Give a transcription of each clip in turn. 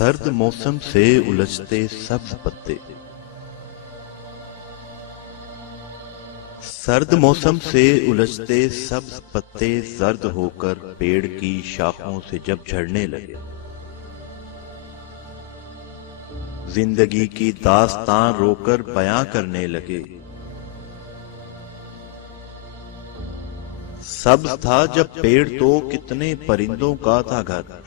سرد موسم سے الجھتے سبز پتے، سرد موسم سے الجھتے سبز پتے زرد ہو کر پیڑ کی شاخوں سے جب جھڑنے لگے، زندگی کی داستان رو کر بیاں کرنے لگے۔ سبز تھا جب پیڑ تو کتنے پرندوں کا تھا گھر،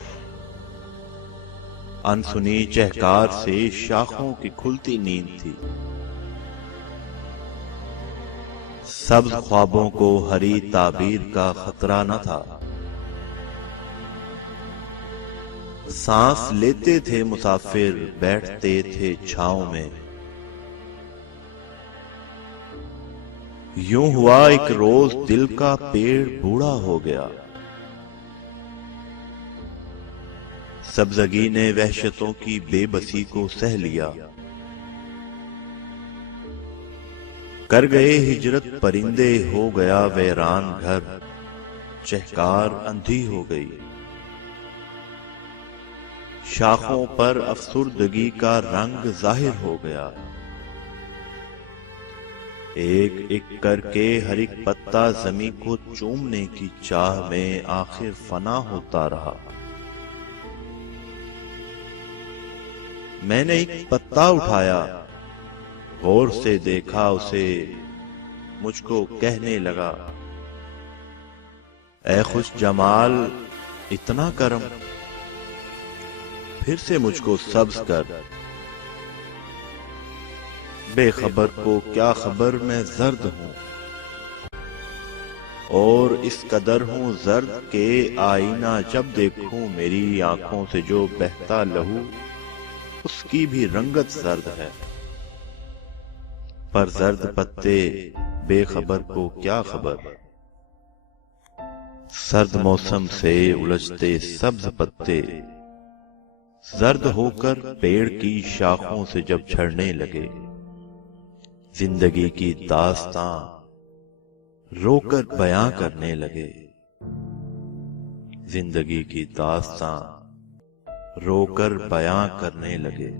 انسنی چہکار سے شاخوں کی کھلتی نیند تھی۔ سبز خوابوں کو ہری تعبیر کا خطرہ نہ تھا، سانس لیتے تھے مسافر بیٹھتے تھے چھاؤں میں۔ یوں ہوا ایک روز دل کا پیڑ بوڑھا ہو گیا، سبزگی نے وحشتوں کی بے بسی کو سہ لیا۔ کر گئے ہجرت پرندے، ہو گیا ویران گھر، چہکار اندھی ہو گئی۔ شاخوں پر افسردگی کا رنگ ظاہر ہو گیا، ایک ایک کر کے ہر ایک پتا زمیں کو چومنے کی چاہ میں آخر فنا ہوتا رہا۔ میں نے ایک پتا اٹھایا، غور سے دیکھا اسے، مجھ کو کہنے لگا، اے خوش جمال اتنا کرم، پھر سے مجھ کو سبز کر۔ بے خبر کو کیا خبر میں زرد ہوں، اور اس قدر ہوں زرد کہ آئینہ جب دیکھوں میری آنکھوں سے جو بہتا لہو اس کی بھی رنگت زرد ہے۔ پر زرد پتے بے خبر کو کیا خبر، سرد موسم سے الجھتے سبز پتے زرد ہو کر پیڑ کی شاخوں سے جب جھڑنے لگے، زندگی کی داستان رو کر بیاں کرنے لگے، زندگی کی داستان رو کر بیاں کرنے لگے۔